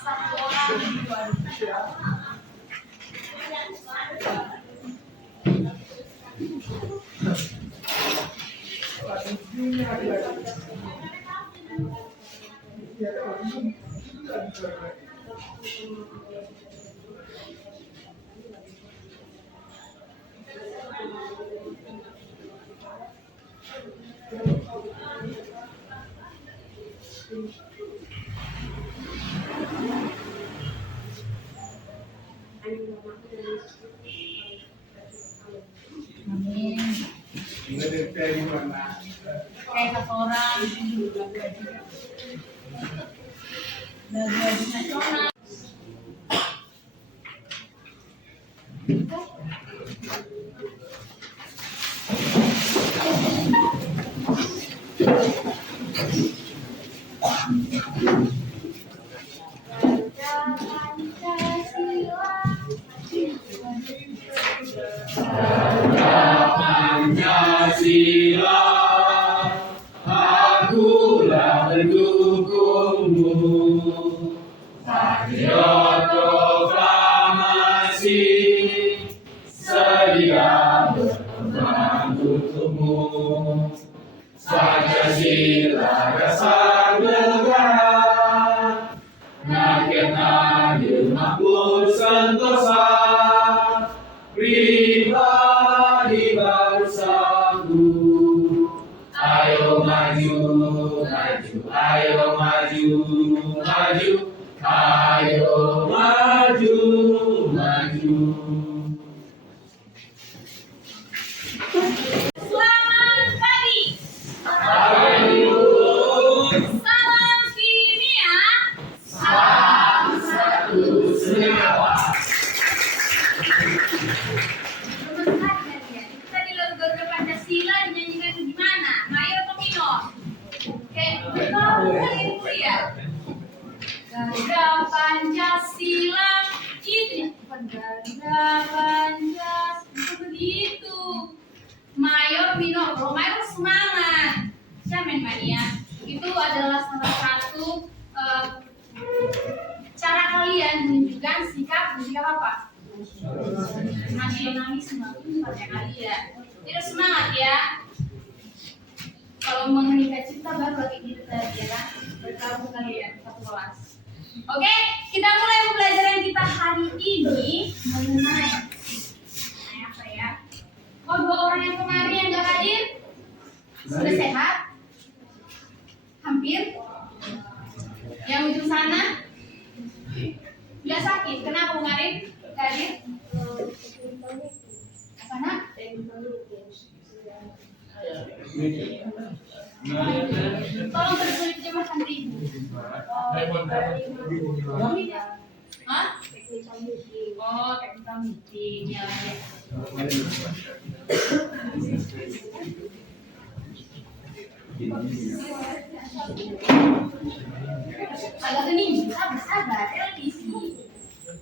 satu orang dua. Amin. Kayak satu orang lagu nasional. Pancasila, akulah pendukungmu. Patriot proklamasi, sedia berkorban untukmu. Pancasila dasar negara, rakyat adil makmur sentosa. Pribadi bersatu, ayo maju, maju, ayo maju, maju, ayo maju, maju. Selamat pagi. Ayo, Salam kimia. salam satu senyawa. Tadi lagu Pancasila dinyanyikan gimana? Mayor atau minor? Kayak betul ya. Garuda Pancasila itu Garuda Pancasila begitu. Mayor minor, kalau mayor semangat. Siapa mania? Itu adalah salah satu cara kalian menunjukkan sikap apa? Nasionalisme itu pada kalian. Tidak semangat ya. Kalau mengenai cinta baru lagi gitu tadi ya, bergabung kalian satu kelas. Oke, kita mulai pembelajaran kita hari ini mengenai apa ya? Oh, dua orang yang kemarin yang gak hadir sudah sehat? Hampir? Yang ujung sana? Sudah sakit? Kenapa kemarin? Gak hadir? Apa nak? Tolong terjemahkan ibu. Hah? Oh, technical meeting. Ya, ya. Agak kening, sabar, LDC.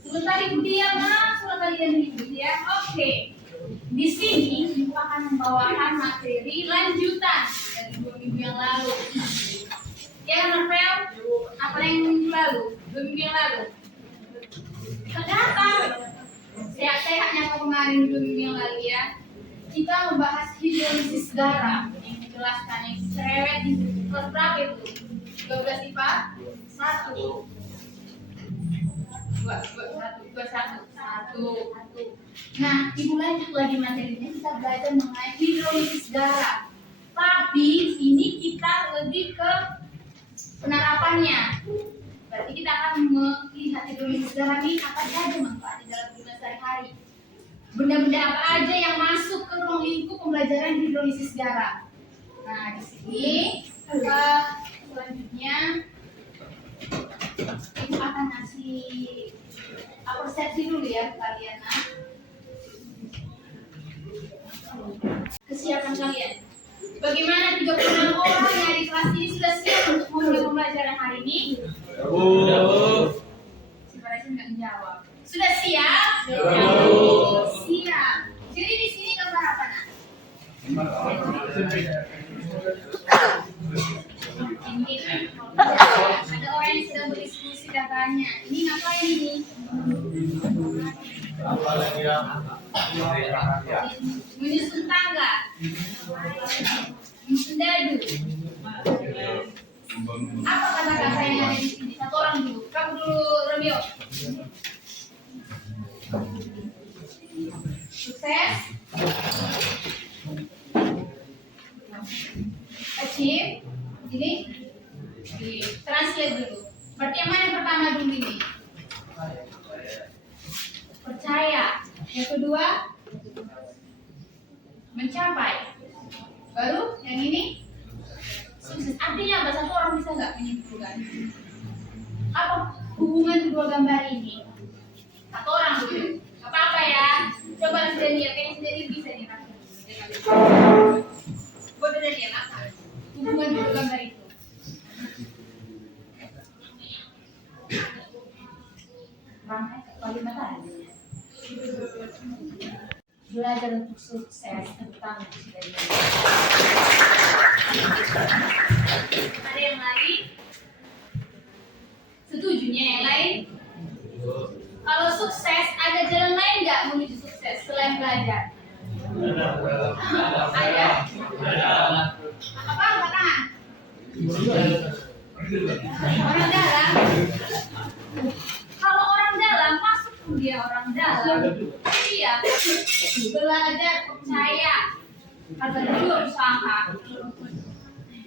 Sebentar ibu diam, surat kalian ibu ya. Oke. Di sini ibu akan membawakan materi lanjutan dari 2 minggu yang lalu. Ya, Rafael, apa yang minggu lalu? 2 minggu yang lalu. Ternyata sehat-sehatnya kemarin 2 minggu yang lalu ya. Kita membahas hidrolisis darah yang dijelaskan yang cerewet di kelas berapa itu? 12 IPA 1. 1. Nah, ibu lanjut lagi materinya, kita belajar mengenai hidrolisis darah. Tapi ini kita lebih ke penerapannya. Berarti kita akan melihat hidrolisis darah ini apa saja manfaatnya dalam kehidupan sehari-hari. Benda-benda apa aja yang masuk ke ruang lingkup pembelajaran hidrolisis darah. Nah, di sini selanjutnya ibu akan kasih persepsi dulu ya kalian. Kesiapan kalian. Bagaimana 36 orang yang di kelas ini sudah siap untuk memulai pembelajaran hari ini? Si Parasin nggak menjawab. Sudah siap? Siap. Jadi di sini gambar apa nak? Ini ada orang yang sedang berdiskusi kata caranya. Ini ngapain ini? Apa lagi ya? Menyusun tangga. Menyusun dadu. Apa kata-kata yang ada di sini? Satu orang dulu. Kamu dulu, Romeo. Sukses. Achieve. Ini di translate dulu. Berarti yang mana yang pertama dulu ini? Percaya. Yang kedua, mencapai. Baru yang ini, sukses. Artinya apa? Satu orang bisa nggak menyimpulkan? Apa hubungan kedua gambar ini? Satu orang dulu. Apa-apa ya? Coba sudah lihat, kayaknya sendiri bisa nih. Coba sudah lihat apa? Hubungan kedua gambar itu. Ramai kali matahari. Belajar untuk sukses tentang ada yang lain? Setujunya yang lain? Kalau sukses ada jalan lain nggak menuju sukses selain belajar? Ada? Apa? Angkat tangan. Orang dalam. Kalau orang dalam masuk dia orang dalam. Iya. Belajar percaya. Agar berusaha.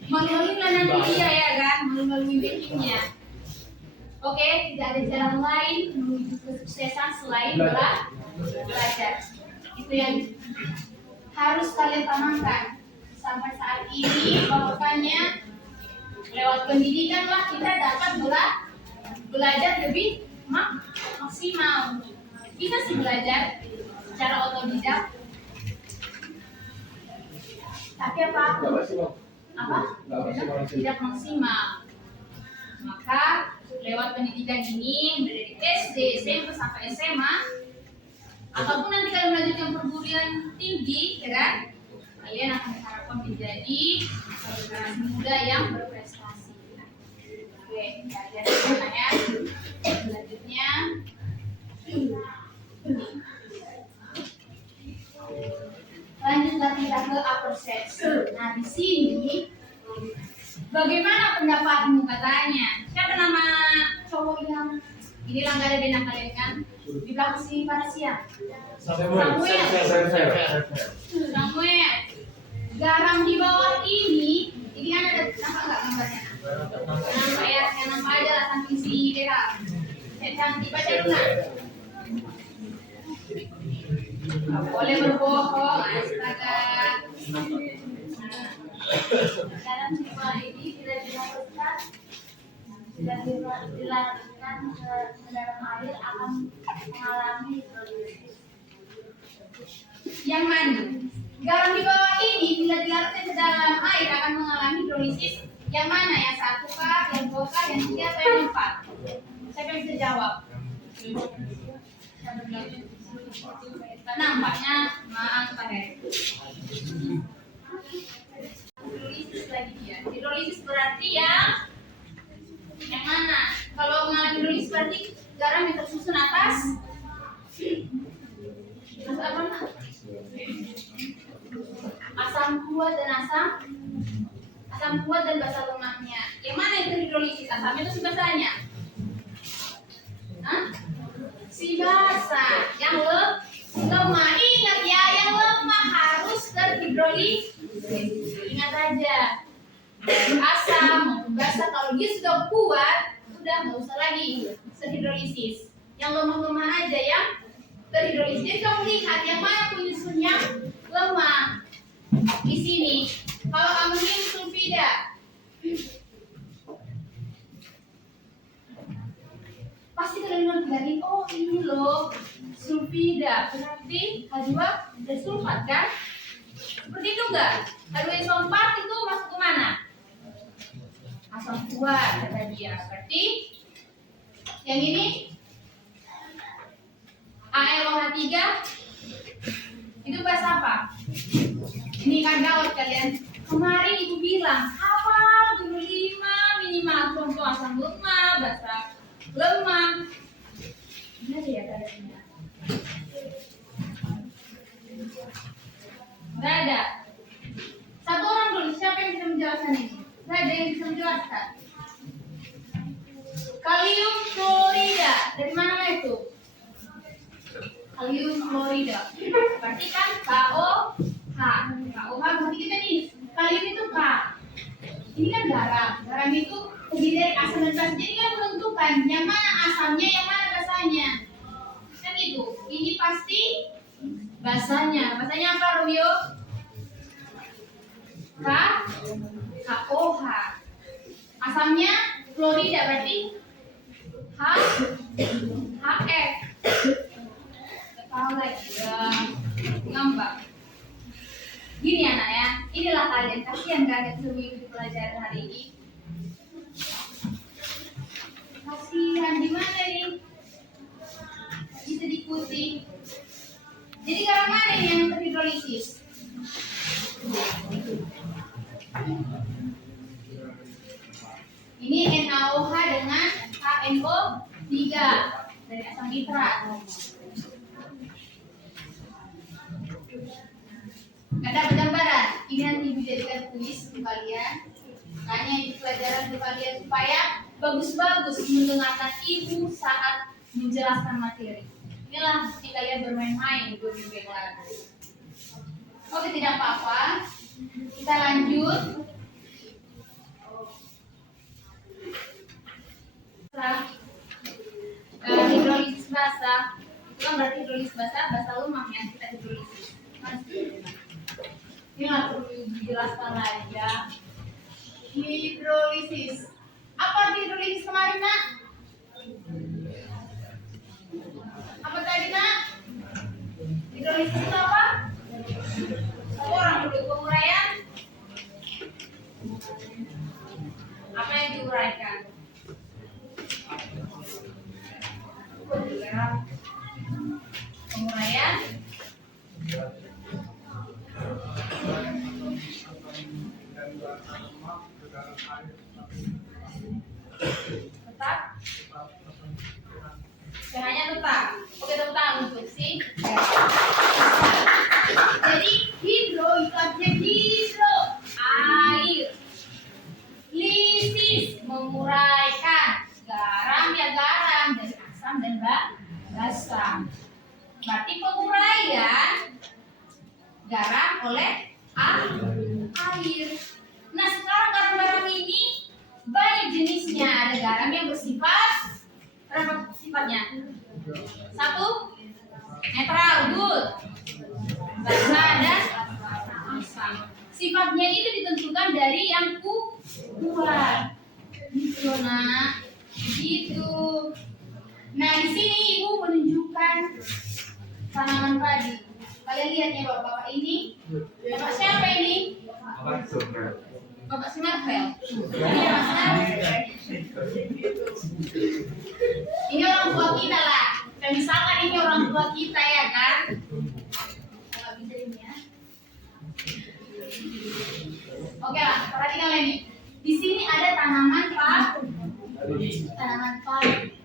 Melalui nanti dia ya kan, melalui backingnya. Oke, tidak ada jalan lain menuju kesuksesan selain belajar. Itu yang harus kalian tanamkan. Sampai saat ini, bahwasannya lewat pendidikan lah kita dapat belajar lebih maksimal. Bisa sih belajar secara otodidak. Tapi apa? Tidak maksimal. Maka lewat pendidikan ini dari SD, SMP sampai SMA, ataupun nanti kalian melanjutkan perguruan tinggi, ya kan? Kalian akan diharapkan menjadi generasi muda yang berprestasi. Oke, belajar ya. Selanjutnya, lanjutlah kita ke upper section. Nah, di sini bagaimana pendapatmu katanya? Siapa nama cowok yang ini langgar ada di kalian kan? Di belakang si Parasia. Samuel. Garam di bawah ini kan ada nampak nggak gambarnya? Nampak ya, yang nampak aja lah samping si Dera. Cantik baca dulu. Boleh berbohong, astaga. Dalam jiwa ini tidak diharuskan dilarangkan ke dalam air akan mengalami hidrolisis. Yang mana? Garam di bawah ini bila dilarutkan ke dalam air akan mengalami hidrolisis. Yang mana? Yang satu kah? Yang dua kah? Yang tiga atau yang empat? Siapa yang bisa jawab? Nampaknya maaf Pak Heri. Hidrolisis lagi dia. Hidrolisis berarti yang mana? Kalau mengalami hidrolisis berarti garam yang tersusun atas apa? Asam kuat dan asam kuat dan basa lemaknya. Yang mana itu hidrolisis? Asamnya itu si basanya? Si basa. Yang lemah. Ingat ya, yang lemah harus terhidrolisis. Ingat aja. Asam maupun basa kalau dia sudah kuat, sudah nggak usah lagi terhidrolisis. Yang lemah-lemah aja yang terhidrolisis. Jadi kamu lihat yang mana penyusun yang lemah. Di sini, kalau amonia sulfida, pasti kalian ngerti, oh ini loh sulfida, berarti H2 dan sulfat kan? Seperti itu enggak? H2SO4 itu masuk ke mana? Asam kuat kata dia. Berarti yang ini ALOH3 itu bahasa apa? Ini kan gawat kalian. Kemarin ibu bilang hafal dulu 5 minimal contoh asam lemak, bahasa lemah. Ini ada ya tadinya. Nggak ada. Satu orang dulu, siapa yang bisa menjelaskan ini? Nggak ada yang bisa menjelaskan. Kalium klorida, dari mana itu? Kalium klorida. Berarti kan KOH. KOH berarti kita nih, kalium itu K. Ini kan garam. Garam itu terdiri dari asam dan basa. Jadi kan menentukan yang mana asamnya, yang mana basanya. Kan itu. Ini pasti basanya. Basanya apa, Romeo? KOH. Asamnya klorida berarti HF. Tahu lagi ya, ngambak. Gini anak ya, inilah kalian, kasihan kan yang bisa mengikuti pelajaran hari ini. Kasihan di mana ini? Bisa diikuti. Jadi garam mana ini yang terhidrolisis? Ini NaOH dengan HNO3 dari asam nitrat. Ada gambaran. Ini nanti dijadikan kuis untuk kalian. Makanya di pelajaran untuk kalian supaya bagus-bagus mendengarkan ibu saat menjelaskan materi. Inilah bukti kalian bermain-main di minggu yang lalu. Oke, tidak apa-apa. Kita lanjut. Hidrolisis basah. Itu kan berarti hidrolisis basah, basah lemah yang kita hidrolisis. Ini nggak perlu dijelaskan lagi ya. Hidrolisis. Apa arti hidrolisis kemarin, Nak? Apa tadi, Nak? Hidrolisis itu apa? Satu orang dulu penguraian. Apa yang diuraikan? Penguraian. Tetap. Caranya tetap. Oke, tetap untuk si. Jadi hidro itu artinya hidro, air. Lisis menguraikan. Garam ya garam, dari asam dan basa. Berarti penguraian garam oleh air. Nah, sekarang garam-garam ini banyak jenisnya. Ada garam yang bersifat berapa sifatnya? Satu, netral, good. Basa dan asam. Sifatnya itu ditentukan dari yang kuat. Gitu, Nak. Gitu. Nah, di sini Ibu menunjukkan tanaman padi. Kalian lihat ya, Bapak ini. Bapak siapa ini? Bapak Simarvel. Ini Ini orang tua kita lah. Dan misalkan ini orang tua kita ya kan? Nggak bisa ini ya. Oke lah, perhatikan ini. Di sini ada tanaman padi. Tanaman padi.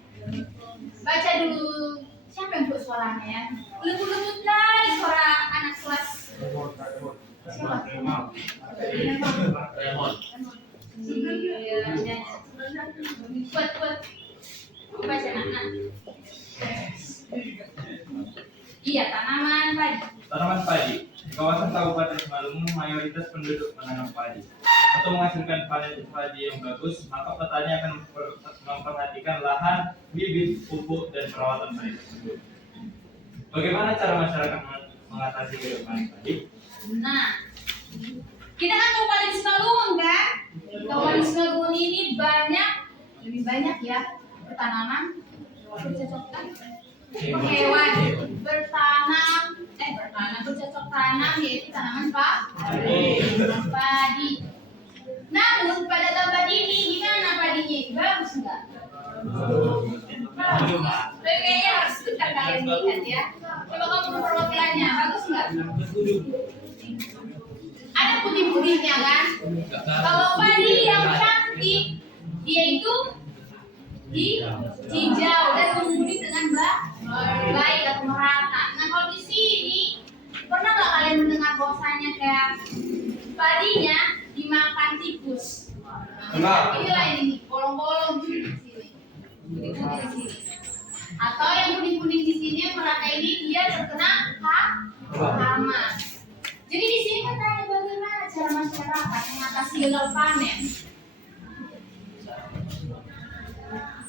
Baca dulu. Siapa yang buat suaranya ya? Lembut-lembut kali suara anak kelas. Siapa? Buat. Baca anak. Iya, tanaman padi. Tanaman padi. Di kawasan Kabupaten Simalungun mayoritas penduduk menanam padi. Untuk menghasilkan padi yang bagus, maka petani akan memperhatikan lahan, bibit, pupuk, dan perawatan padi tersebut. Bagaimana cara masyarakat mengatasi kehidupan padi? Nah, kita kan Kabupaten Simalungun kan? Kabupaten Simalungun ini lebih banyak ya bertanaman hewan bercocok tanam yaitu tanaman padi. Namun pada tahun padi ini gimana padinya? Bagus enggak? Bagus. Kayaknya harus kita kalian lihat ya. Coba kamu perwakilannya, bagus enggak? Ada putih-putihnya kan? Kalau padi yang cantik dia itu hijau dan menguning dengan baik atau merata. Nah kalau di sini pernah nggak kalian mendengar bahwasanya kayak padinya dimakan tikus? Nah, inilah ini bolong-bolong di sini, kuning-kuning di sini. Atau yang kuning-kuning di sini yang merata ini dia terkena hama. Jadi di sini kan tanya bagaimana cara masyarakat mengatasi gagal panen.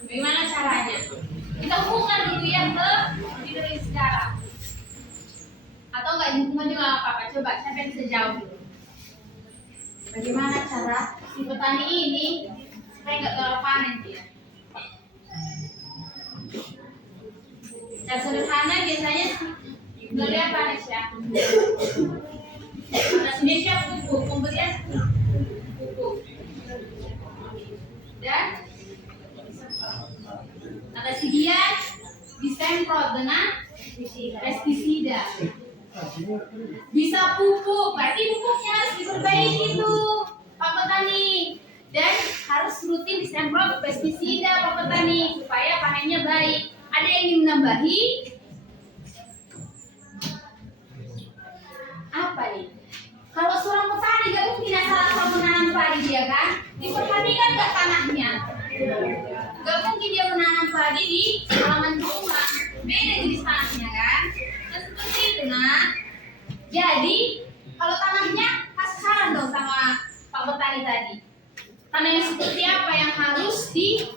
Bagaimana caranya? Kita hubungkan dulu ya ke video sekarang. Atau nggak hubungan juga nggak apa-apa. Coba siapa yang bisa jawab dulu? Bagaimana cara si petani ini supaya nggak gagal panen dia? Cara sederhana biasanya dari apa Nesya? Nesya pupuk, pemberian pupuk. Dan atasi dia disemprot dengan pestisida. Bisa pupuk, berarti pupuknya harus diperbaiki tuh Pak Petani. Dan harus rutin disemprot pestisida Pak Petani supaya panennya baik. Ada yang ingin menambahi? Apa nih? Kalau seorang petani gak mungkin asal menanam padi dia kan? Diperhatikan gak tanahnya? Gak mungkin dia menanam padi di halaman rumah. Beda jenis tanahnya kan? Nah seperti itu nah. Jadi kalau tanahnya kasih saran dong sama Pak Petani tadi. Tanahnya seperti apa yang harus diolah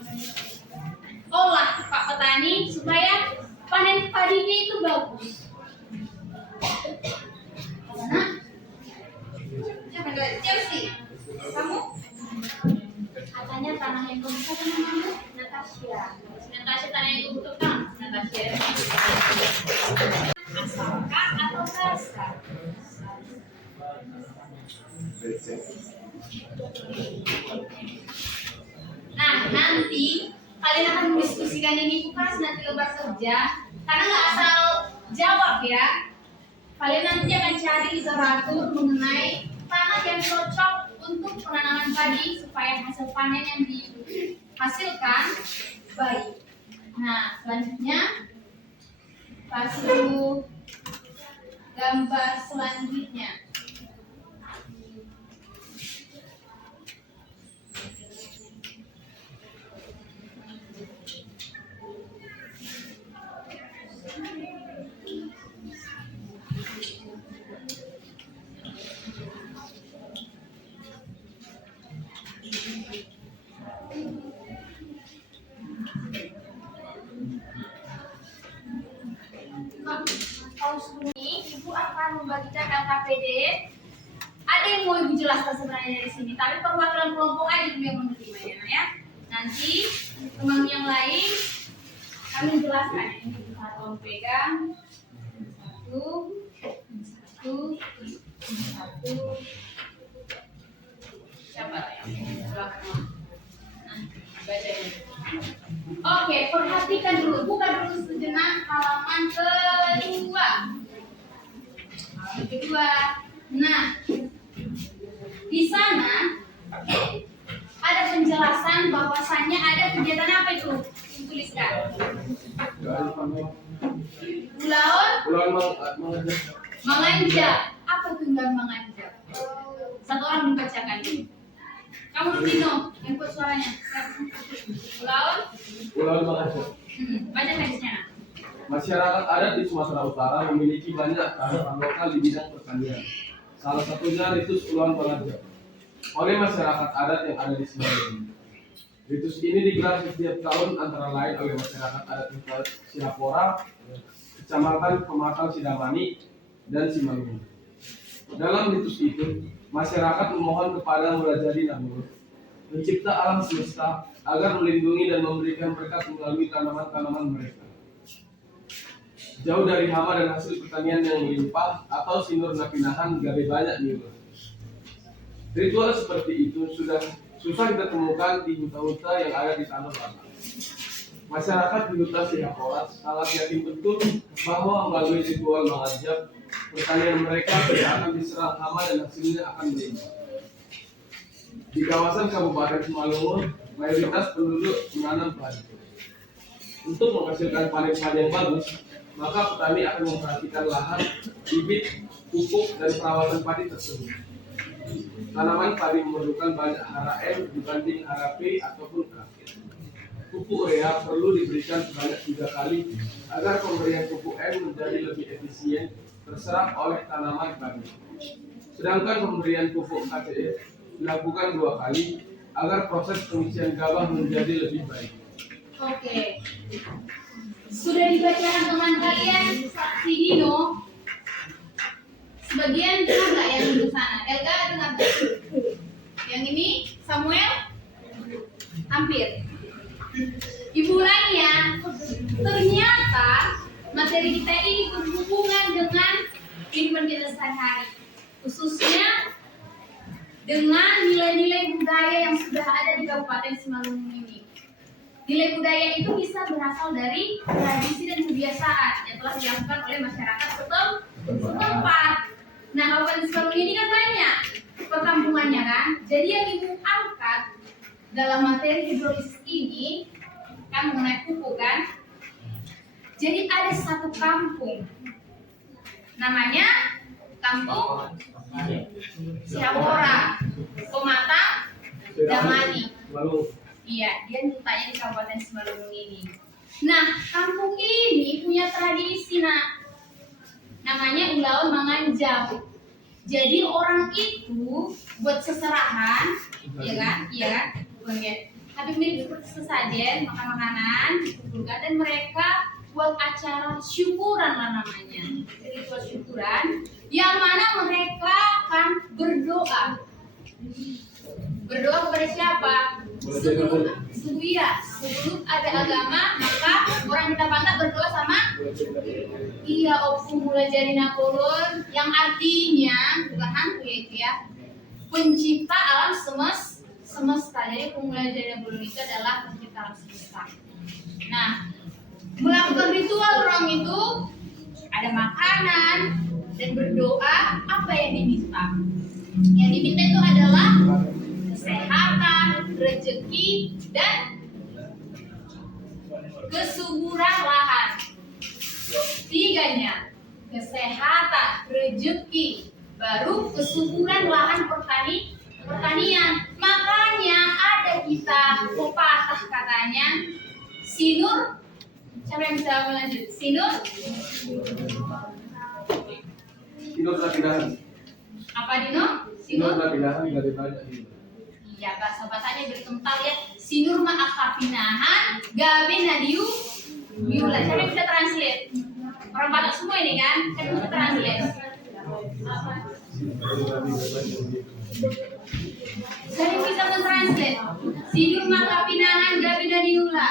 Pak Petani supaya panen padinya itu bagus. Nah, jangan Chelsea. Kamu katanya tanah yang kamu bisa namanya Natasha. Natasha tanah yang kamu butuh kan? Natasha. Asalkah atau kasar? Nah, nanti kalian akan mendiskusikan ini pas nanti lebar kerja. Karena nggak asal jawab ya. Kalian nanti akan cari literatur mengenai tanah yang cocok untuk penanaman padi supaya hasil panen yang dihasilkan baik. Nah, selanjutnya kasih gambar selanjutnya. Ini Ibu akan membagikan LKPD. Ada yang mau Ibu jelaskan sebenarnya dari sini, tapi perwakilan kelompok aja dulu yang menerimanya ya. Nanti teman yang lain kami menjelaskan. Ini bisa tolong pegang. Satu. Siapa yang belakang? Baca ini. Oke, perhatikan dulu. Buka dulu sejenak halaman kedua. Nah, di sana ada penjelasan bahwasannya ada kegiatan apa itu? Tuliskan. Menganja. Apa itu menganja? Satu orang membacakan ini. Kamu Dino, yang buat suaranya. Pulau Menganja. Baca hadisnya. Masyarakat adat di Sumatera Utara memiliki banyak kearifan lokal di bidang pertanian. Salah satunya ritus Ulan Menganja oleh masyarakat adat yang ada di Semarang. Ritus ini digelar setiap tahun antara lain oleh masyarakat adat Sihapora, Kecamatan Pematang Sidamani, dan Simalungun. Dalam ritus itu, masyarakat memohon kepada Mulajadi Namurud, pencipta alam semesta, agar melindungi dan memberikan berkat melalui tanaman-tanaman mereka. Jauh dari hama dan hasil pertanian yang melimpah atau sinur napinahan gabe banyak niru. Ritual seperti itu sudah susah kita temukan di huta-huta yang ada di tanah Batak. Masyarakat di hutan Sihapora sangat yakin betul bahwa melalui ritual mengajab pertanian mereka tidak akan diserang hama dan hasilnya akan melimpah. Di kawasan Kabupaten Simalungun, mayoritas penduduk menanam padi. Untuk menghasilkan panen-panen yang bagus, maka petani akan memperhatikan lahan, bibit, pupuk, dan perawatan padi tersebut. Tanaman padi memerlukan banyak HRM dibanding HRP ataupun KP. Pupuk urea perlu diberikan sebanyak 3 kali agar pemberian pupuk N menjadi lebih efisien terserap oleh tanaman padi. Sedangkan pemberian pupuk KCE dilakukan 2 kali agar proses pengisian gabah menjadi lebih baik. Oke. Sudah dibacakan teman kalian saksi Dino. Sebagian dengar nggak yang di sana? Elga dengar nggak? Yang ini Samuel? Hampir. Dimulainya ternyata materi kita ini berhubungan dengan kehidupan kita sehari-hari, khususnya dengan nilai-nilai budaya yang sudah ada di Kabupaten Simalungun ini. Nilai budaya itu bisa berasal dari tradisi dan kebiasaan yang telah dilakukan oleh masyarakat setempat. Nah, Kabupaten Simalungun ini kan banyak perkampungannya kan. Jadi yang ibu angkat dalam materi hidrolisis ini kan mengenai pupuk kan. Jadi ada satu kampung, namanya Kampung Siapora, Pematang, Damani. Iya, dia nyatanya di Kabupaten Simalungun ini. Nah, kampung ini punya tradisi namanya Ulaun Manganjab. Jadi orang itu buat seserahan, ya kan? Iya kan? Bukan ya? Tapi mirip seperti sesajen, makan makanan, dikumpulkan dan mereka buat acara syukuran lah namanya. Ritual syukuran yang mana mereka akan berdoa. Berdoa kepada siapa? Sebelum ada agama, maka orang kita pantas berdoa sama Opfu Mula Jarina Kolon, yang artinya bukan hantu ya itu ya, pencipta alam semesta. Jadi Pemula Jarina Kolon itu adalah pencipta alam semesta. Nah, melakukan ritual orang itu ada makanan dan berdoa. Apa yang diminta? Yang diminta itu adalah kesehatan, rezeki, dan kesuburan lahan. Tiganya, kesehatan, rezeki, baru kesuburan lahan pertanian. Makanya ada kita pepatah katanya, Sinur. Siapa yang bisa melanjut? Sinur Lapidahan. apa Dino? Sinur Lapidahan dari banyak ini. Iya, bahasa-bahasanya berkental ya. Sinur ma'akapinahan, gabe nadiu miula. Siapa yang bisa translate? Orang Batak semua ini kan? Kan bisa translate. Saya bisa mentranslate. Sinur ma'akapinahan, gabe nadiula.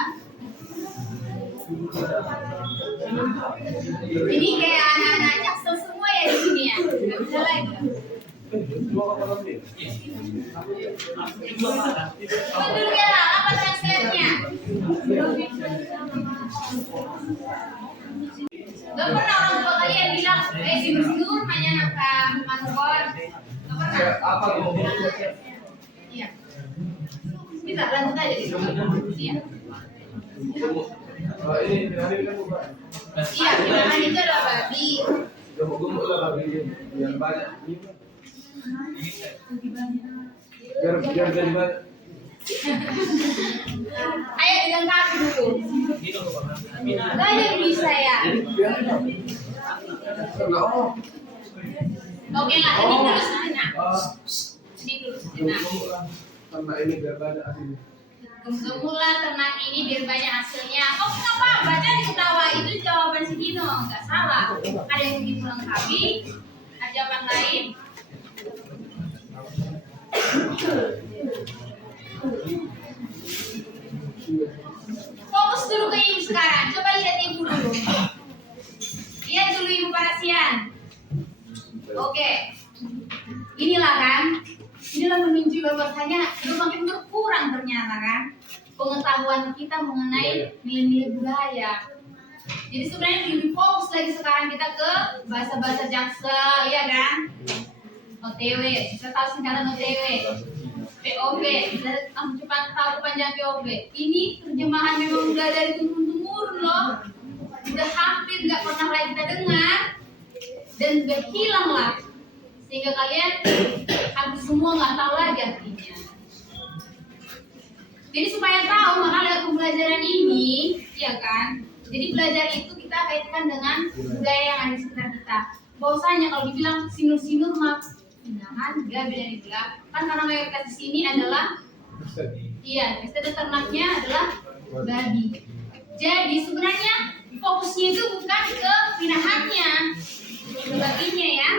Ini kayak anak-anak jaksel semua ya di sini ya. Gak bisa lagi. Betul ya lah, apa translate-nya? Gak pernah orang tua kalian bilang, sinur hanya nak masukkan. Gak pernah. Apa tuh? Iya. Bisa lanjut aja di sini. Iya. Ini hari kan bukan. Iya, pilihan itu adalah babi. Gemuk lah babi biar banyak. Biar jadi banyak. Ayo dilengkapi dulu. Gak ada yang bisa ya. Oh. Oke lah, ini dulu sejenak. Ini dulu sejenak. Karena ini biar banyak hasilnya. Gemula ternak ini biar banyak hasilnya. Oh kenapa? Baca ketawa itu jawaban si Dino, nggak salah. Ada yang begitu lengkapi. Ada jawaban lain. Fokus dulu ke ibu sekarang. Coba lihat ibu dulu. Lihat dulu ibu Parasian. Oke. Inilah kan. Inilah menunjukkan bahwasanya semakin berkurang ternyata kan pengetahuan kita mengenai nilai-nilai budaya. Jadi sebenarnya lebih fokus lagi sekarang kita ke bahasa-bahasa Jaksel, ya kan? OTW, kita tahu singkatan OTW. POV, cepat tahu kepanjangan POV. Ini terjemahan memang udah dari turun-temurun loh. Udah hampir nggak pernah lagi kita dengar dan udah hilang lah. Sehingga kalian habis semua nggak tahu lagi artinya. Jadi supaya tahu maka lewat pembelajaran ini, ya kan? Jadi belajar itu kita kaitkan dengan budaya yang ada di sekitar kita. Bahwasanya kalau dibilang sinur-sinur mah pinahan, dia beda dibilang kan karena mayoritas di sini adalah metode ternaknya adalah babi. Jadi sebenarnya fokusnya itu bukan ke pinahannya, ke babinya ya.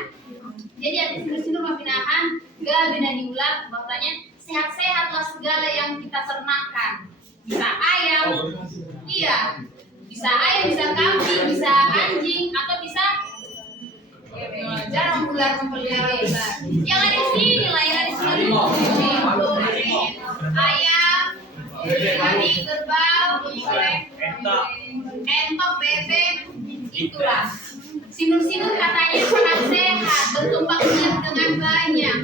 Jadi ada sinur-sinur mah pinahan, gak beda diulang. Bahwasanya sehat-sehatlah segala yang kita ternakkan. Bisa ayam, iya. Bisa ayam, bisa kambing, bisa anjing, atau bisa jarang ular mempelihara ular. Yang ada di sini lah, yang ada di sini. Ayam, babi, kerbau, entok, bebek, itulah. Sinur-sinur katanya sangat sehat, bertumpang biak dengan banyak.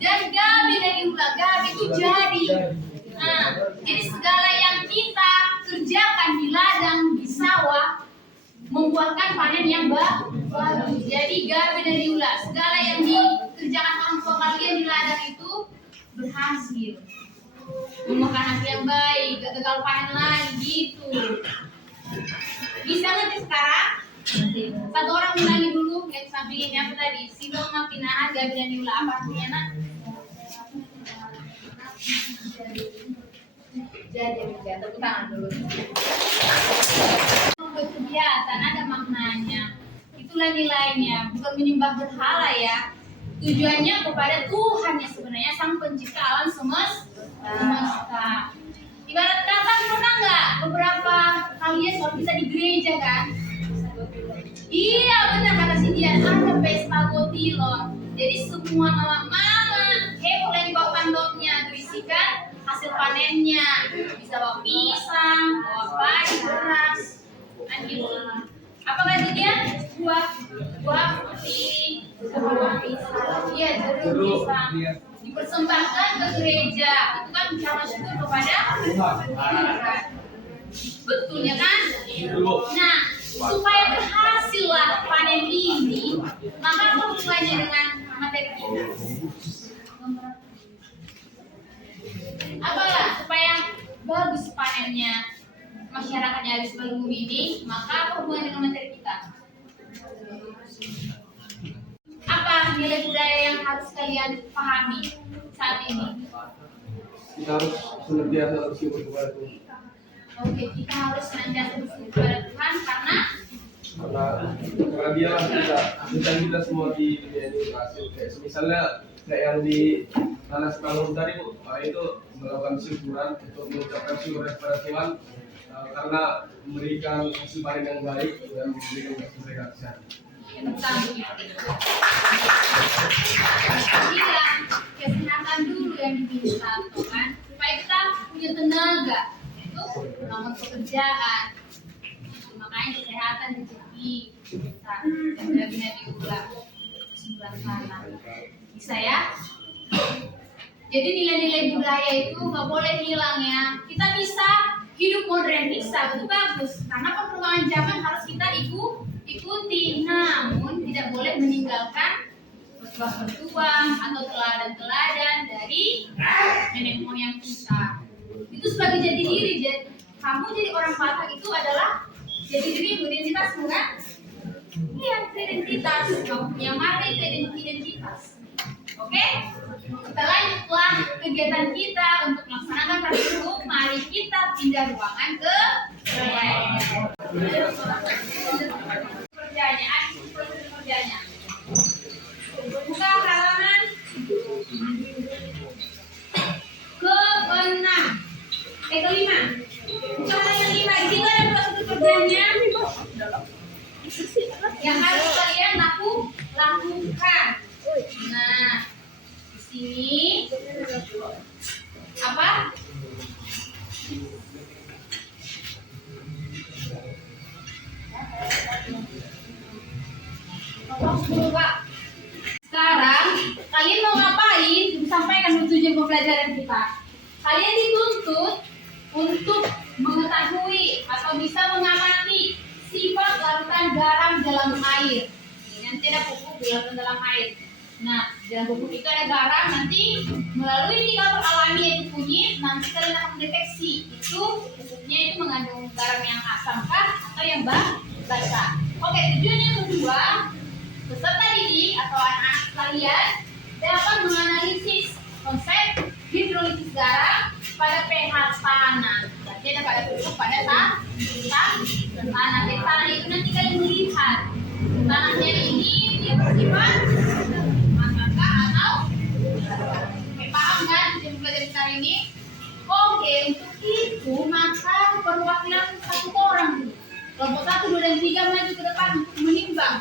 Dan gabi dari ular, gabi itu jadi. Nah, jadi segala yang kita kerjakan di ladang, di sawah, membuahkan panen yang bagus. Jadi gabi dari ular, segala yang dikerjakan orang tua kalian di ladang itu berhasil, memakan hasil yang baik, gak gagal panen lagi gitu. Bisa ngerti sekarang? Satu orang ulangi dulu yang samping ini apa tadi? Sinoma, pinahan, gabi dan ular, apa artinya nak? Jadi tepuk tangan dulu. Berkegiatan ada maknanya. Itulah nilainya, bukan menyembah berhala ya. Tujuannya kepada Tuhan yang sebenarnya Sang Pencipta alam semesta. Ibarat kata pernah nggak beberapa kalian kalau kita di gereja kan? Iya benar kata si Dian, ada pesta gotilon. Jadi semua mama-mama heboh yang bawa pandoknya, berisikan hasil panennya. Bisa bawa pisang, bawa padi, beras, gitu. Apa kata dia? Buah seperti buah pisang. Iya, jeruk pisang. Dipersembahkan ke gereja. Itu kan ucapan syukur kepada Tuhan. Betul ya kan? Nah, supaya berhasillah panen ini, maka apa hubungannya dengan materi kita? Apalah supaya bagus panennya masyarakatnya habis belum ini, maka apa hubungannya dengan materi kita? Apa nilai budaya yang harus kalian pahami saat ini? Kita harus senantiasa bersyukur kepada Tuhan. Oke, kita harus senantiasa bersyukur kepada Tuhan karena dialah kita semua di dunia ini berhasil. Kayak misalnya kayak yang di tanah Sekalung tadi Bu, itu melakukan syukuran untuk mengucapkan syukur kepada Tuhan karena memberikan hasil panen yang baik dan memberikan kesehatan. Iya, kesehatan dulu yang diminta, kan? Supaya kita punya tenaga untuk melakukan pekerjaan. Makanya kesehatan rezeki kita benar-benar diulang sebulan sana. Bisa ya? Jadi nilai-nilai budaya itu nggak boleh hilang ya. Kita bisa hidup modern bisa, itu bagus. Karena perkembangan zaman harus kita ikuti, namun tidak boleh meninggalkan petuah atau teladan-teladan dari nenek moyang kita. Itu sebagai jati diri. Jadi kamu jadi orang Batak itu adalah jati diri, identitasmu kan? Iya, identitas. Kamu punya marga itu identitas. Oke? Kita lanjutlah kegiatan kita untuk melaksanakan praktikum. Mari kita pindah ruangan ke kerjanya. Buka halaman ke-6. Ke-5. Buka halaman 5. Di situ ada prosedur kerjanya yang harus kalian lakukan. Nah, di sini apa? Sekarang kalian mau ngapain? Sampaikan tujuan pembelajaran. Pak. Kalian dituntut untuk mengetahui atau bisa mengamati sifat larutan garam dalam air. Ini nanti ada pupuk dilarutkan dalam air. Nah, dalam pupuk itu ada garam. Nanti melalui indikator alami yaitu kunyit, nanti kalian akan mendeteksi itu pupuknya itu mengandung garam yang asam kah atau yang basa. Oke, tujuan yang kedua, peserta didik atau anak-anak kalian dapat menganalisis konsep hidrolisis garam pada pH tanah. Berarti ada pada pupuk pada tanah. Jadi tanah itu nanti kalian melihat tanahnya ini dia bersifat asam atau paham kan yang belajar sekarang ini? Oke, untuk itu maka perwakilan satu orang dulu. Kelompok 1, 2, dan 3 maju ke depan untuk menimbang.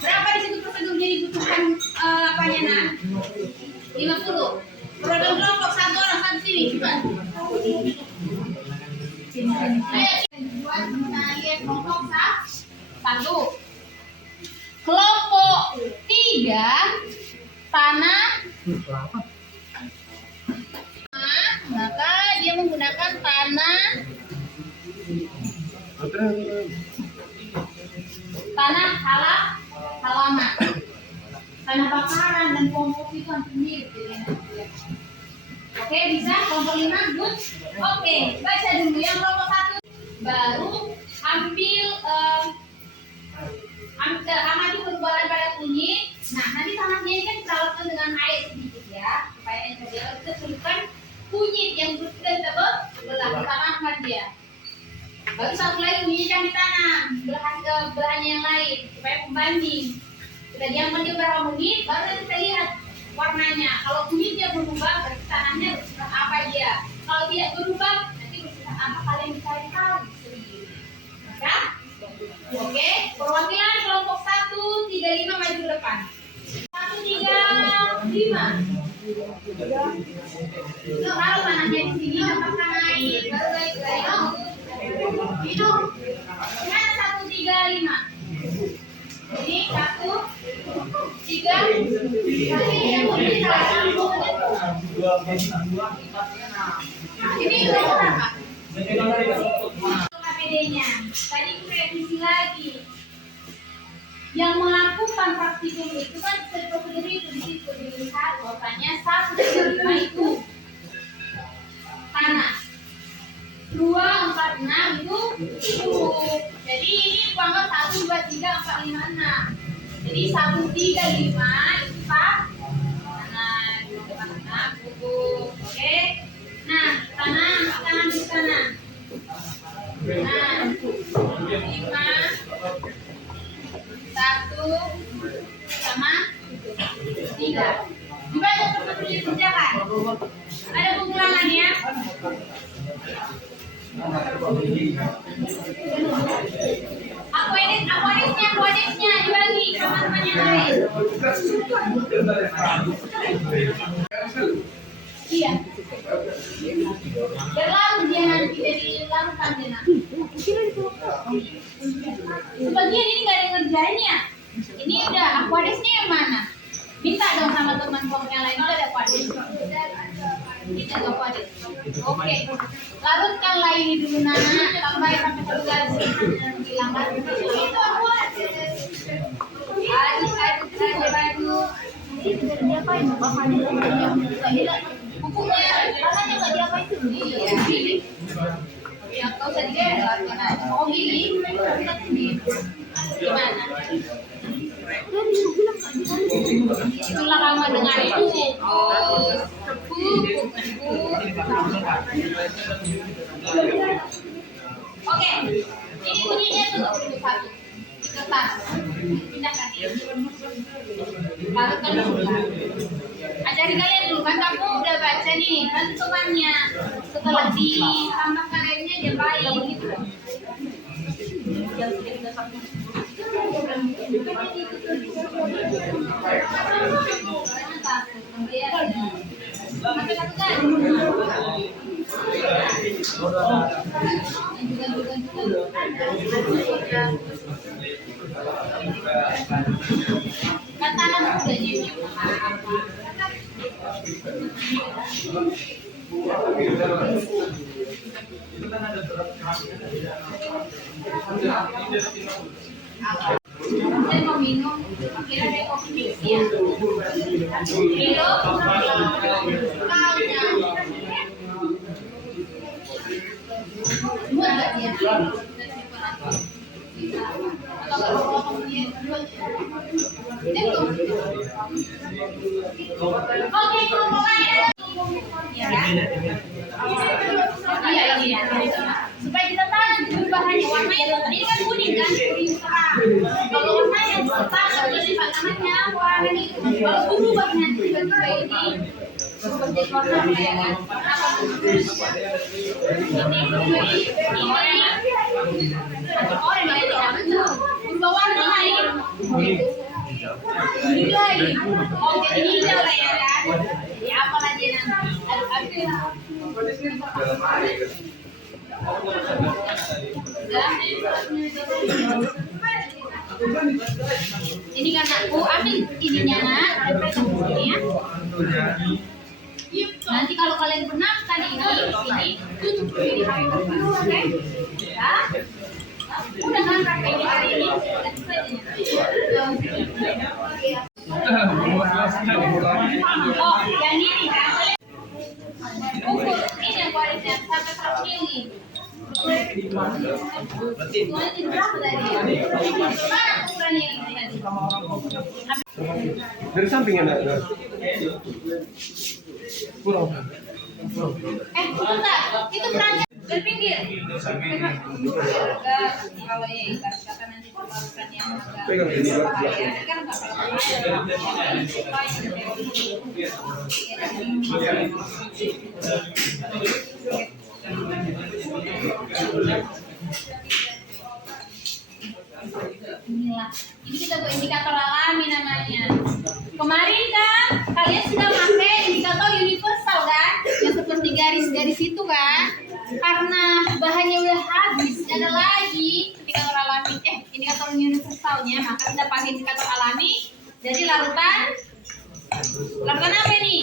Berapa di situ prosedurnya dibutuhkan apanya nak? 50. Program kelompok 1 orang satu sini coba. Ayo buat kalian kelompok 1. Kelompok 3 tanah. Maka dia menggunakan tanah halaman, tanah bakaran dan kompos itu hampir mirip. Oke, bisa kelompok 5 good. Oke, baca dulu yang kelompok 1. Baru ambil amati perubahan pada kunyit. Nah, nanti tanahnya ini kan kita larutkan dengan air sedikit ya, supaya kita celupkan kunyit yang sudah kita belah, tanamkan dia. Baru satu lagi kunyit yang ditanam, belahannya yang lain supaya pembanding. Kita diamkan dia berapa menit, baru kita lihat warnanya. Kalau kunyitnya berubah, berarti tanahnya bersifat apa dia. Kalau tidak berubah, nanti bersifat apa kalian dicari tahu sendiri. Maka, oke, perwakilan kelompok 1, 3, 5 maju ke depan. 1, 3, 5. Kalau tanahnya di sini, tambahkan air, baru baik-baik. Hidup. Lihat 1, 3, 5. Ini 1, 3. Ini berapa? KPD-nya. Tadi kita revisi lagi. Yang melakukan praktikum itu kan prosedur itu di situ dilihat bahwasanya 1, 3, 5 itu tanah. 2, 4, 6 itu pupuk. Jadi ini kuanggap 1, 2, 3, 4, 5, 6. Jadi 1, 3, 5 itu tanah. 2, 4, 6 pupuk. Oke. Nah, tanam di sana. Nah, 5, 1 sama 3. Juga ada seperti dikerjakan. Ada pengulangannya. Aku dibagi teman-teman yang lain. Iya. Berlalu dia nanti dari larutan dia nanti. Sebagian ini nggak ada yang ngerjainnya. Ini udah aquadesnya yang mana? Minta dong sama teman kelompok yang lain. Udah ada aquades. Kita ke aquades. Oke. Larutkanlah ini dulu Nana. Sampai petugas hilangkan. Itu aquades. Aduh. Ini sudah diapain? Bapaknya pupuknya, rasanya nggak diapain tuh? Iya. Ya kau usah digelar karena mau gini, gimana? Itulah kamu dengar itu. Oke, ini bunyinya tutup dulu satu. Kertas, pindahkan ini. Larutkan dulu. Ajari kalian dulu kan kamu udah baca nih kan tutupannya. Setelah ditambahkan airnya dia baik gitu. Kan tanam udah nyenyum. Itu kan ada berat Dan mau minum, akhirnya ada kopi mix ya. Milo, kaunya. Buat nggak dia? Atau nggak mau kemudian oke, kelompoknya. Iya, ini ya. Supaya kita tahu bahannya, warnanya tuh tadi kan kuning kan, kuning terang. Kalau warnanya tetap seperti namanya warna itu. Kalau berubah nanti tiba-tiba ini berubah jadi warna apa ya kan? Oh, yang lain tidak betul. Berubah warna lain. Hijau. Oh, jadi hijau lah ya kan? Ya apa lagi nanti? Ini kan aku ambil ininya nak, ya. Nanti kalau kalian benamkan ini tutup ini dulu, oke? Ya. Udah kan pakai ini hari ini. Oh, yang ini kan? Ukur ini yang kualitasnya sampai 100 mili. Berarti berapa tadi? Mana ukurannya ini tadi? Dari samping ada. Kurang. Sebentar, itu beratnya dari pinggir. Kalau ya ikan kata nanti keluarkan yang agak Pegang ini. bahaya, kan nggak inilah, ini kita buat indikator alami namanya. Kemarin kan kalian sudah pakai indikator universal kan, yang seperti garis-garis itu kan. Karena bahannya udah habis, nggak ada lagi indikator alami, indikator universalnya, maka kita pakai indikator alami. Jadi larutan apa ini?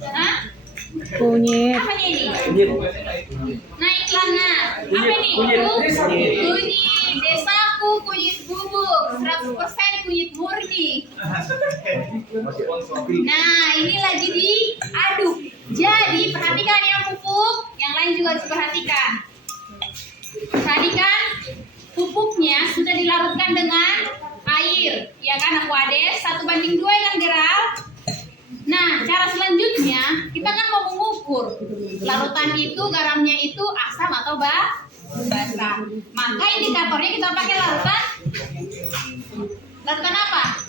Nah, Kunyit. apa ini? Nah iklannya apa ini? Kunyit desaku, kunyit bubuk 100% kunyit murni. Nah ini lagi diaduk. Jadi perhatikan yang pupuk, yang lain juga harus perhatikan. Perhatikan pupuknya sudah dilarutkan dengan air, ya kan Aquades 1:2 ya kan Geral. Nah, cara selanjutnya kita kan mau mengukur larutan itu, garamnya itu asam atau basah. Maka indikatornya kita pakai larutan apa?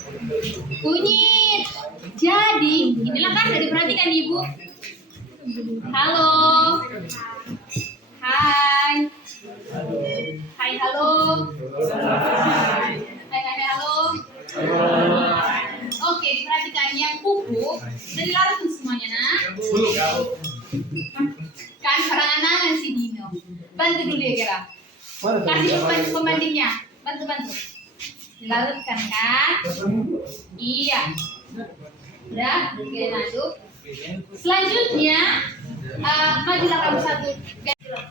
Kunyit. Jadi, inilah kan udah diperhatikan Ibu. Halo. Hai. Hai, halo. Hai, halo. Oke, perhatikan yang pupuk dari larut semuanya, nah. Kan perangan si Dino. Bantu dulu ya, Kira. Kasih pembandingnya. Bantu. Dilarutkan kan? Iya. Udah, kalian aduk. Selanjutnya, majulah kamu satu.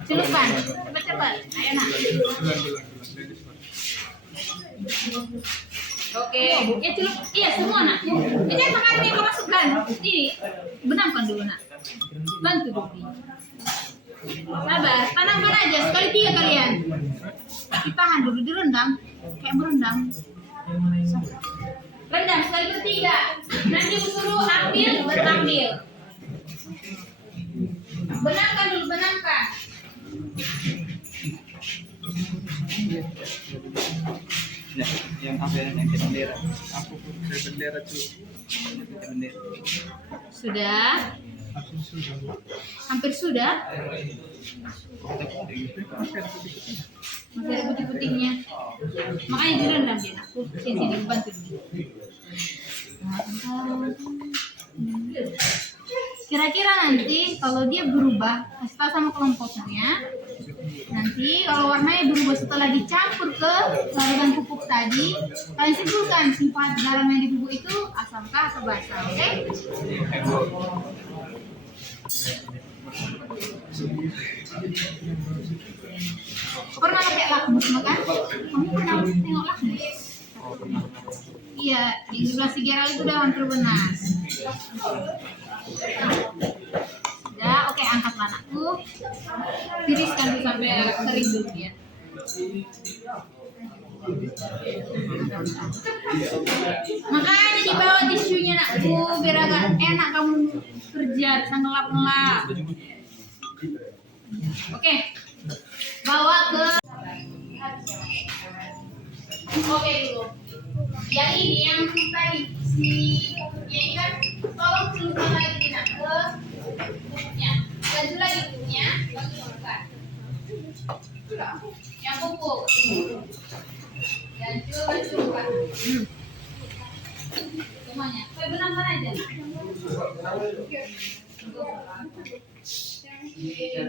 Celupkan, cepat. Ayo nak. Oke, ya celup, iya semua nak. Ini apa kan yang masukkan? Ini benamkan dulu nak. Bantu dulu. Sabar, tanamkan aja sekali 3 kalian. Ditahan dulu, direndam, kayak merendam. Rendam sekali 3. Nanti suruh ambil, berambil. Benamkan dulu, benamkan. Nah, yang ambil yang kita bendera. Aku pun bendera tuh. Bendera. Sudah? Hampir sudah? Masih ada putih-putihnya. Makanya direndam dia. Aku sini bantu dulu. Kira-kira nanti kalau dia berubah, kasih tahu sama kelompoknya. Nanti kalau warnanya berubah setelah dicampur ke larutan pupuk tadi, kalian simpulkan sifat garam yang di pupuk itu asamkah atau basa, oke? Pernah pakai lakmus kan? Kamu pernah tengok lakmus? Iya, di ilustrasi Gerald itu udah hampir benar. Sudah, oke, angkatlah anakku. Tiriskan tuh sampai kering dulu ya. Makanya dibawa tisunya nakku, biar agak enak kamu kerja, bisa ngelap-ngelap. Oke, bawa ke. Oke dulu. Yang ini yang tadi si ini kan tolong celupkan lagi nak ke pupuknya. Dan lagi pupuknya, lalu celupkan. Yang pupuk. Dan celupkan. Semuanya. Kau benamkan aja. Iya ya.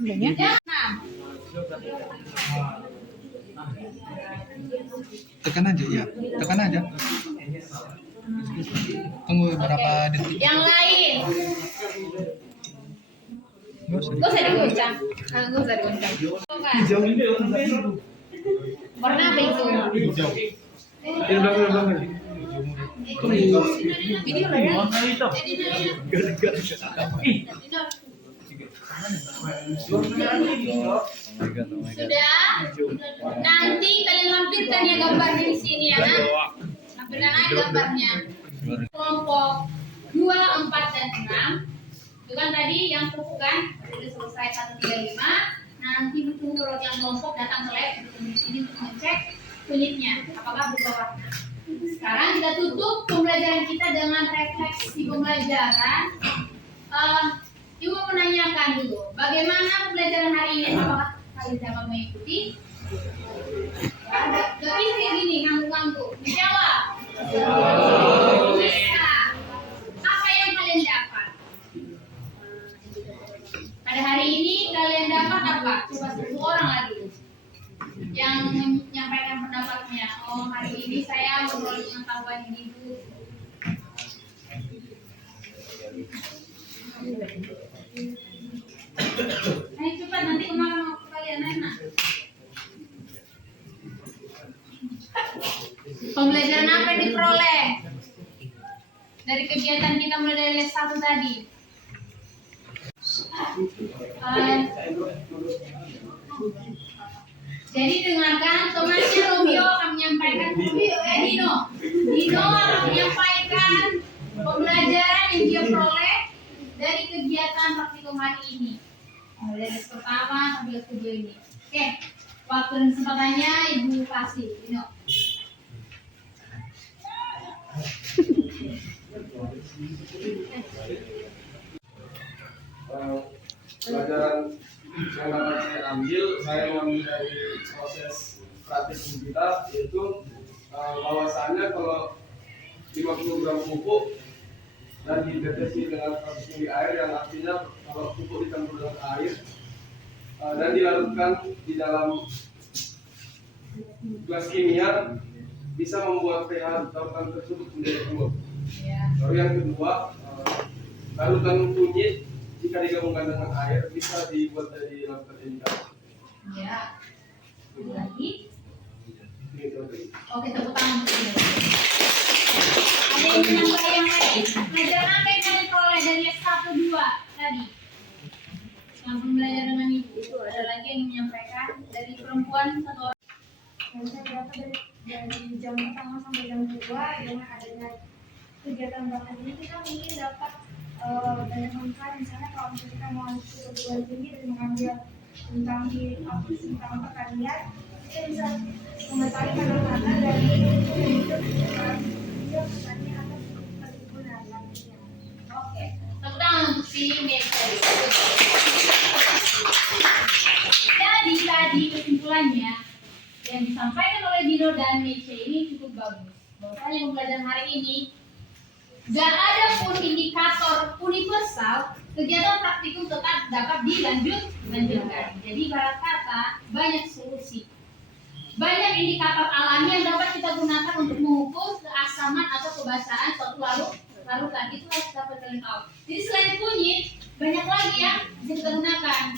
Banyak. Tekan aja ya, tekan aja. Tunggu berapa detik. Yang lain. Gak usah digoncang. Gak usah digoncang. Hijau ini Warna apa itu? hijau. Video lah ya. Sudah. Nanti kalian lampirkan ya gambarnya di sini ya. Lampirkan aja gambarnya. Kelompok 2, 4, dan 6. Itu kan tadi yang pupuk kan sudah selesai 1, 3, 5. Nanti butuh kalau yang kelompok datang ke lab di sini untuk mengecek kulitnya apakah berubah warna. Sekarang kita tutup pembelajaran kita dengan refleksi pembelajaran. Ibu menanyakan dulu, bagaimana pembelajaran hari ini? Apakah kalian dapat mengikuti? Gak bisa kayak gini, ngangguk-ngangguk. Menjawab. Bisa. Apa yang kalian dapat? Pada hari ini kalian dapat apa? Coba 10 orang lagi yang menyampaikan pendapatnya. Oh, hari ini saya memperoleh pengetahuan ini dulu. Ayo cepat, nanti kemarin mau kalian enak. Pembelajaran apa yang diperoleh dari kegiatan kita mulai dari les 1 tadi? Jadi dengarkan, Thomasnya Romeo akan menyampaikan. Dino akan menyampaikan pembelajaran yang dia peroleh dari kegiatan praktikum hari ini. Dari les pertama sampai les kedua ini. Oke, waktu dan kesempatannya Ibu kasih. Dino. Pelajaran yang dapat saya ambil, saya mengambil dari proses praktikum kita, yaitu bahwasannya kalau 50 gram pupuk dan ditetesin dengan 100 ml air, yang artinya kalau pupuk dicampur dengan air dan dilarutkan di dalam gelas kimia, bisa membuat pH larutan tersebut menjadi turun. Lalu yang kedua, larutan kunyit jika digabungkan dengan air bisa dibuat dari larutan edikasi. Ya. Lagi. Gitu. Oke, tepuk tangan untuk ini. Ada yang menambah yang lain? Pelajaran apa yang kalian peroleh dari les 1, 2 tadi? Yang belajar dengan ibu itu ada lagi yang menyampaikan dari perempuan 1 orang. Yang saya dapat dari jam pertama sampai jam 2 dengan adanya kegiatan bakat ini kita ingin dapat banyak manfaat. Misalnya kalau misalnya kita mau masuk perguruan tinggi dan mengambil tentang pertanian, kita bisa mengetahui kadang-kadang dari hidup pertanian atau perkebunan nantinya. Oke, tepuk tangan untuk si Mecha. Jadi tadi kesimpulannya yang disampaikan oleh Dino dan Mecha ini cukup bagus. Bahwasanya pembelajaran hari ini Dan ada pun indikator universal, kegiatan praktikum tetap dapat dilanjutkan. Jadi ibarat kata banyak solusi. Banyak indikator alami yang dapat kita gunakan untuk mengukur keasaman atau kebasaan suatu larutan. Itu harus dapat kalian tahu. Jadi selain kunyit, banyak lagi yang bisa kita gunakan.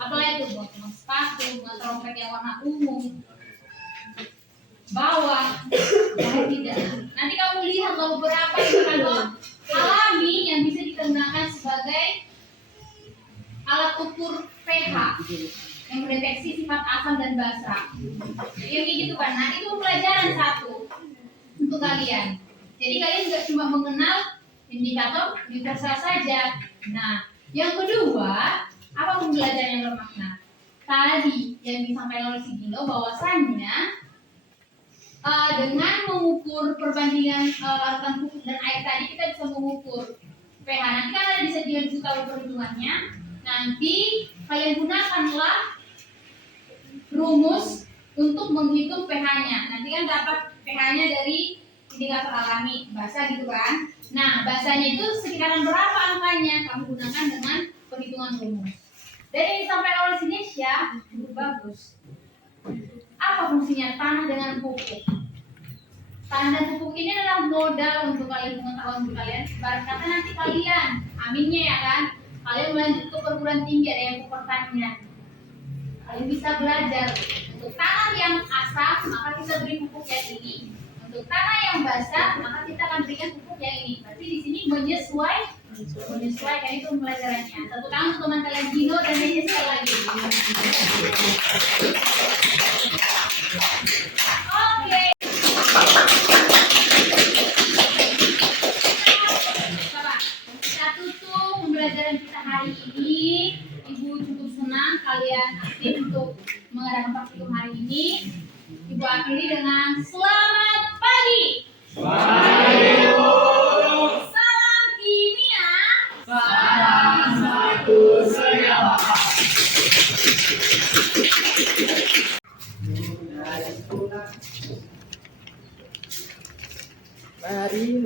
Apalagi itu buat sepatu, buat trompet yang warna ungu, bawang, tidak. Nanti kamu lihat beberapa indikator alami yang bisa digunakan sebagai alat ukur pH yang mendeteksi sifat asam dan basa. Jadi yang kayak gitu kan. Nah itu pelajaran satu untuk kalian. Jadi kalian nggak cuma mengenal indikator universal saja. Nah yang kedua, apa pembelajaran yang bermakna? Tadi yang disampaikan oleh si Gino bahwasannya dengan mengukur perbandingan larutan pupuk dan air tadi kita bisa mengukur pH. Nanti kan ada disediakan di tabel perhitungannya. Nanti kalian gunakanlah rumus untuk menghitung pH-nya. Nanti kan dapat pH-nya dari indikator alami basa gitu kan. Nah basanya itu sekitaran berapa angkanya? Kamu gunakan dengan perhitungan rumus. Dan yang disampaikan oleh Sinesha cukup bagus. Apa fungsinya tanah dengan pupuk? Tanah dan pupuk ini adalah modal untuk kalian pengetahuan untuk kalian. Baru kata nanti kalian, aminnya ya kan, kalian melanjut ke perguruan tinggi ada yang pertanian. Kalian bisa belajar untuk tanah yang asam maka kita beri pupuk yang ini. Untuk tanah yang basah maka kita akan berikan pupuk yang ini. Berarti di sini menyesuaikan itu pembelajarannya. Satu tangan teman kalian Gino dan Denis sekali lagi. Oke. Bapak, kita tutup pembelajaran kita hari ini. Ibu cukup senang kalian aktif untuk mengadakan praktikum hari ini. Ibu akhiri dengan selamat pagi. Salam kimia. Salam satu senyawa. Mari,